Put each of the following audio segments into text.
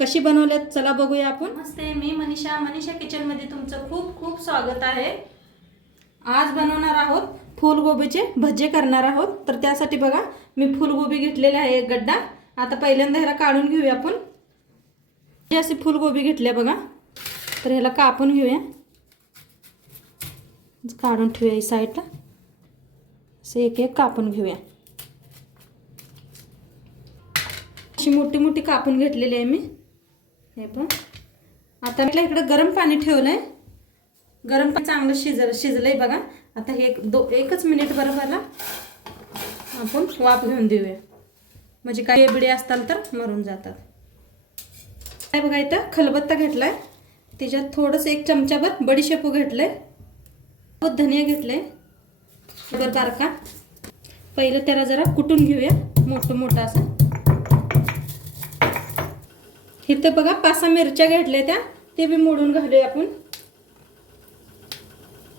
कशी बनवल्यात? चला बघूया आपण. नमस्ते मी मनीषा. मनीषा किचनमध्ये तुमचं खूप खूप स्वागत आहे. आज बनवणार आहोत फुलगोबीचे भजे करणार आहोत. तर त्यासाठी बघा मी फुलगोबी घेतलेली आहे एक गड्डा. आता पहिल्यांदा ह्याला काढून घेऊया आपण. हे असे फुलगोबी घेतल्या बघा. तर ह्याला कापून घेऊया. काढून ठेवूया ही साईडला असे एक एक कापून घेऊया. अशी मोठी मोठी कापून घेतलेली आहे मी. हे पण. आता मी इकडं गरम पाणी ठेवलं आहे गरम पाणी चांगलं शिजलं शिजलं आहे बघा. आता हे एक दो एकच मिनिट बरोबरला आपण वाफ घेऊन देऊया. म्हणजे काही बिडे असताल तर मरून जातात. काय बघा इथं खलबत्ता घेतलाय. त्याच्यात थोडंसं एक चमचाभर बडीशेपू घेतलं आहे धनिया घेतलंय. बर बारका पहिलं त्याला जरा कुटून घेऊया. मोठं मोठं असं. इथं बघा पाच सहा मिरच्या घेतल्या त्या. ते बी मोडून घालूया आपण.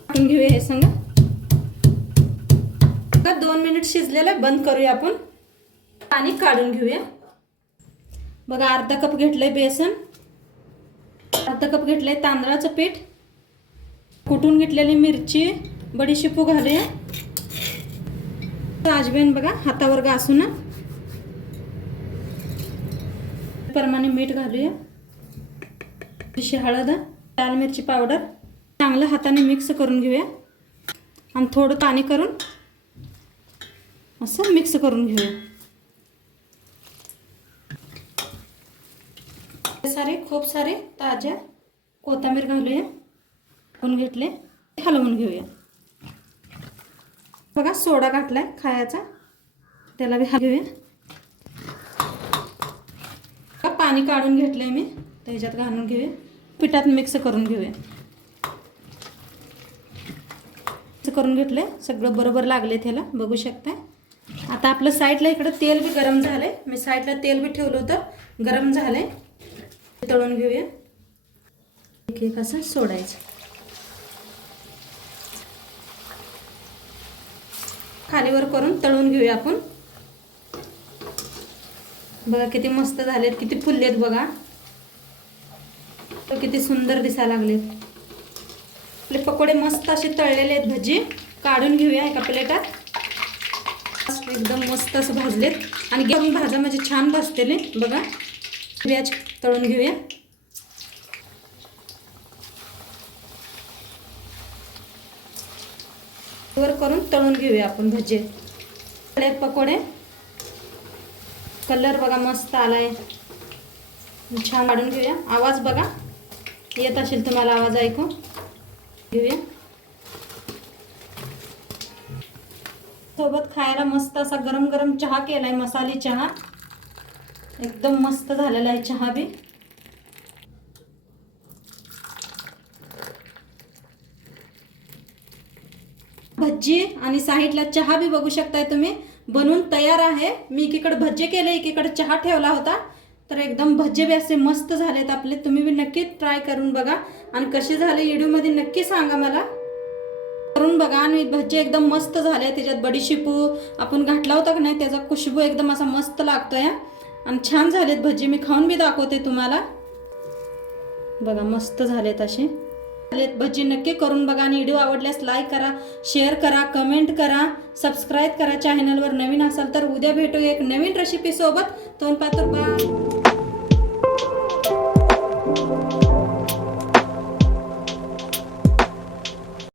टाकून घेऊया हे सांगा. बघा दोन मिनिट शिजलेलं आहे, बंद करूया आपण. पाणी काढून घेऊया. बघा अर्धा कप घेतलंय बेसन. अर्धा कप घेतलंय तांदळाचं पीठ. कुटून घेतलेली मिरची. बडीशेपू घालूया. अजमेन बघा हातावर घासून. प्रमाणे मीठ घालूया. थोडीशी हळद लाल मिरची पावडर चांगलं हाताने मिक्स करून घेऊया. आणि थोडं पाणी करून असं मिक्स करून घेऊया. सारे खूप सारे ताज्या कोथिंबीर घालूया. टाकून घेतले हलवून घेऊया. बघा सोडा घातलाय खायचा. त्याला बी हा घेऊया बघा, पाणी काढून घेतलंय मी. त्याच्यात घालून घेऊया. पिठात मिक्स करून घेऊया. मिक्स करून घेतलंय. सगळं बरोबर लागले त्याला. बघू शकताय. आता आपलं साईडला इकडं तेल बी गरम झालंय. मी साईडला तेल बी ठेवलं होतं. गरम झालंय. तळून घेऊया. एक एक असं सोडायचं. खालीवर करून तळून घेऊया आपण. बघा किती मस्त झालेत किती फुललेत बघा. तर किती सुंदर दिसायला लागलेत. आपले पकोडे मस्त असे तळलेले आहेत भजी. काढून घेऊया एका प्लेटात. एकदम मस्त असं भाजलेत. आणि घेऊन भाजा म्हणजे छान भाजतेले बघा. व्याज तळून घेऊया. वर करून तळून घेऊया आपण भजे. पकोडे. कलर बघा मस्त आलाय. छान काढून घेऊया. आवाज बघा. येत असेल तुम्हाला आवाज ऐकू घेऊया. सोबत खायला मस्त असा गरम गरम चहा केलाय मसाली चहा. एकदम मस्त झालेला आहे चहा बी. भज्जी आणि साईडला चहा बी बघू शकताय तुम्ही. बनवून तयार आहे. मी एकीकडे भज्जे केले एकीकडे चहा ठेवला होता. तर एकदम भज्जे बी असे मस्त झालेत आपले. तुम्ही बी नक्की ट्राय करून बघा. आणि कसे झाले व्हिडिओमध्ये नक्की सांगा मला. करून बघा. आणि भज्जे एकदम मस्त झाले. त्याच्यात बडीशेपू आपण घातला होता का नाही त्याचा खुशबू एकदम असा मस्त लागतोय. आणि छान झालेत भज्जे मी खाऊन बी दाखवते तुम्हाला. बघा मस्त झालेत असे. भजी नक्की करून बघा आणि व्हिडिओ आवडल्यास लाईक करा शेअर करा कमेंट करा सबस्क्राईब करा. चॅनलवर नवीन असाल तर उद्या भेटू एक नवीन रेसिपीसोबत तोंड पाहतो बा